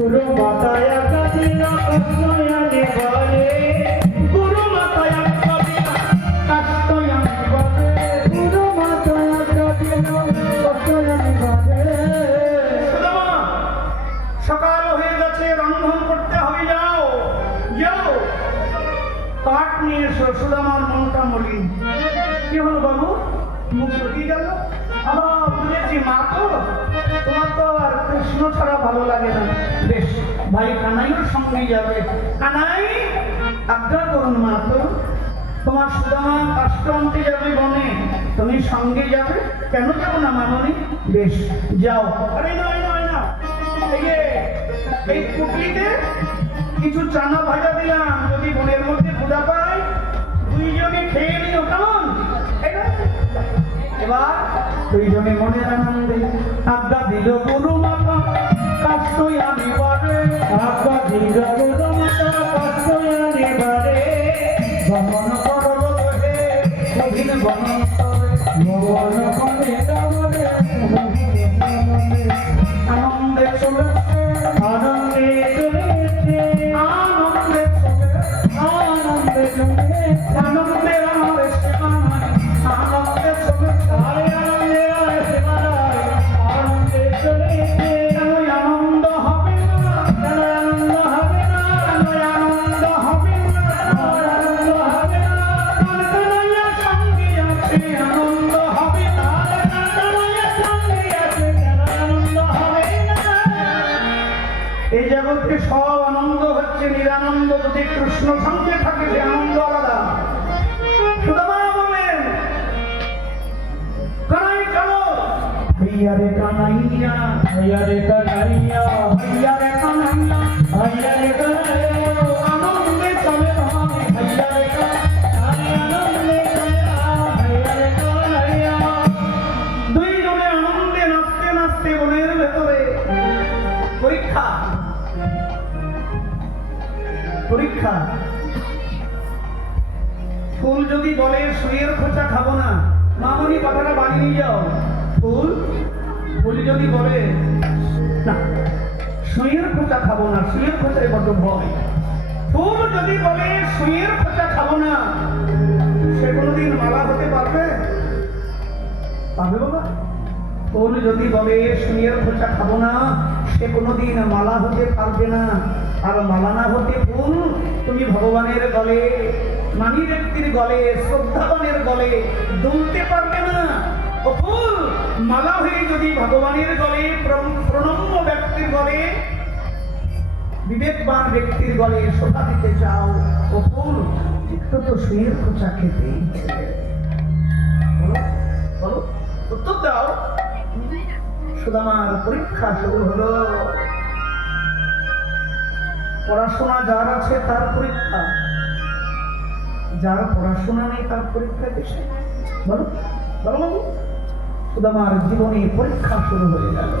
গুরু মাতায় কাদিনা কষ্টয়ানি বলে গুরু মাতায় কাদিনা কষ্টয়ানি বলে গুরু মাতায় কাদিনা কষ্টয়ানি বলে। সকাল হয়ে গেছে, রন্ধন করতে হবে, যাও যাও কাঠ নিয়ে এসো। সুদামার মনটা মলিন। কি হলো বাবু, মুখ শুকিয়ে গেল? বুঝেছি, মা তো তোমার তো আর কৃষ্ণ ছাড়া ভালো লাগে না। বেশ, ভাই কানাইয়ের সঙ্গে যাবে। কানাই, আজ্ঞা করুন মা তো, তোমার সুদামা কাষ্ঠ আনতে যাবে বনে, তুমি সঙ্গে যাবে? কেন যাবো না মামনি? বেশ যাও। আরে নয় নয় না, এই পুটলিতে কিছু চানা ভাজা দিলাম, যদি বনের মধ্যে ক্ষুধা পায় দুইজনে খেয়ে নিও, কেমন? এবার দুইজনে মনের আনন্দে আজ্ঞা দিল গুরু মাতা কাষ্টয়ানি বারে, আজ্ঞা দিল গুরু মাতা কাষ্টয়ানি বারে। ভ্রমণ করব হে কঠিন বনন্তরে, ভ্রমণ করে যাবরে আনন্দে চলেছে, আনন্দে চলেছে, আনন্দে চলেছে, আনন্দে চলেছে, আনন্দে আমার সেবায়, আনন্দে চলেছে, আনন্দে সেবায়, আনন্দে চলেছে। আনন্দ হবে না, আনন্দ হবে না, আনন্দ হবে না, আনন্দ হবে না, কানকানাইয়া সঙ্গে আছে, আনন্দ হবে না, কানকানাইয়া সঙ্গে আছে, আনন্দ হবে না। এই জগতে সব আনন্দ হচ্ছে নিরানন্দ, যদি কৃষ্ণ সঙ্গে থাকে সে আনন্দ আলাদা। সুদামা বললেন, কানাই চলো। ভাইয়া রে কানাইয়া, ভাইয়া রে কানাইয়া, ভাইয়া রে কানাইয়া, ভাইয়া রে কানাইয়া, আনন্দে চলে ভাই, ভাইয়া রে কানাইয়া, আনন্দে চলে ভাইয়া রে কানাইয়া। দুইজনে আনন্দে নাচতে নাচতে বনের ভেতরে পরীক্ষা পরীক্ষা। ফুল যদি বলে সুইয়ের খোঁচা খাবো না, মামনি কথাটা বাড়ি নিয়ে যাও। ফুল ফুল যদি বলে না সুইয়ের খোঁচা খাবো না, সুইয়ের খোঁচায় বড্ড ভয়। ফুল যদি বলে সুইয়ের খোঁচা খাবো না, সে কোনোদিন মালা হতে পারবে? পারবে বাবা? ফুল যদি বলে সুইয়ের খোঁচা খাবো না, সে কোনোদিন মালা হতে পারবে না। আর মালা না হতে ফুল তুমি ভগবানের গলে, মানি ব্যক্তির গলে, শ্রদ্ধাবানের গলে দুলতে পারবে না। ও ফুল, মালা হয়ে যদি ভগবানের গলে, প্রণম্য ব্যক্তির গলে, বিবেকবান ব্যক্তির গলে শোভা দিতে চাও, ও ফুল একটু তো সুইয়ের খোঁচা খেতেই। বলো বলো, উত্তর দাও। সুদামার পরীক্ষা শুরু হলো। পড়াশোনা যার আছে তার পরীক্ষা, যার পড়াশোনা নেই তার পরীক্ষা কিসে? বলো বলো বাবু। সুদামার জীবনে পরীক্ষা শুরু হয়ে গেল।